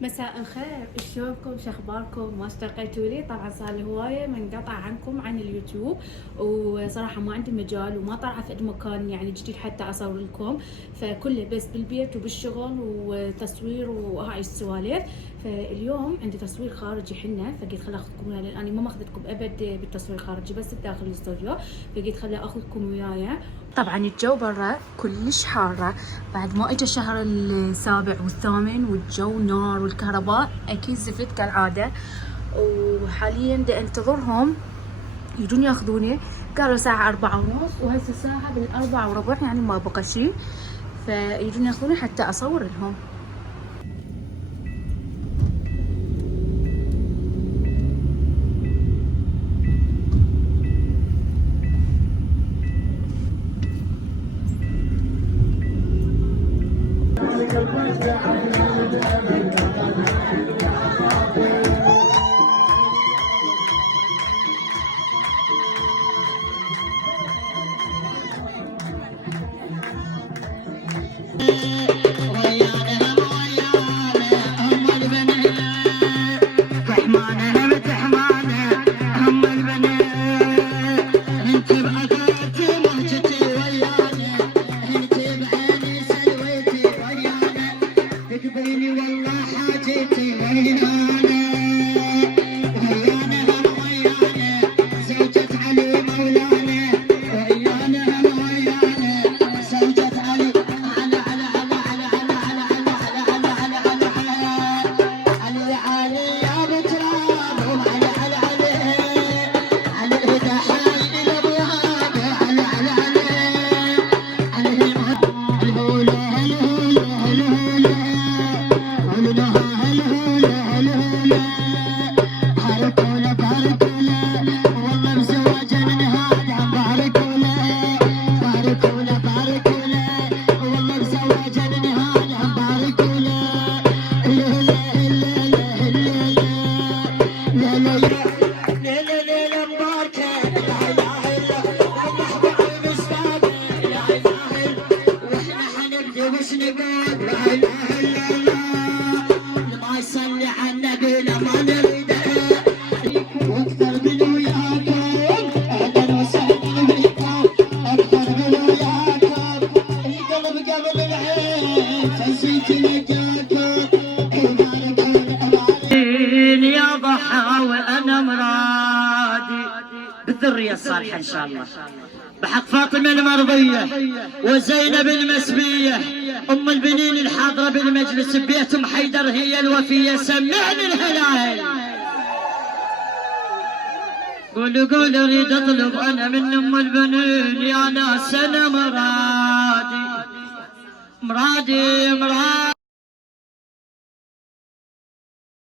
مساء الخير، شلونكم؟ شخباركم؟ ما اشتقيتوا لي؟ طبعا صار لي هوايه منقطع عنكم عن اليوتيوب، وصراحه ما عندي مجال وما طالعه في مكان يعني جديد حتى اصور لكم، فكله بس بالبيت وبالشغل وتصوير وهاي السوالف. فاليوم عندي تصوير خارجي حنا، فقلت خل اخذكم وياي لان انا ما ماخذتكم ابد بالتصوير الخارجي، بس بداخل الاستوديو، فقلت خل اخذكم وياي. طبعا الجو برا كلش حاره، بعد ما اجى الشهر السابع والثامن والجو نار والكهرباء اكيد زفت كالعاده. وحاليا دا انتظرهم يجون ياخذوني، قالوا ساعة 4:30 وهسه الساعة بال4:15 يعني ما بقى شي، فيجون ياخذوني حتى اصور لهم. يا ضحى وانا مرادي بالذريه الصالحه ان شاء الله، بحق فاطمه المرضيه وزينب المسبيه ام البنين الحاضره بالمجلس ببيت ام حيدر هي الوفيه. سمعني الهلال، قولوا قولوا اريد اطلب انا من ام البنين يا ناس، انا مرادي مرادي مرادي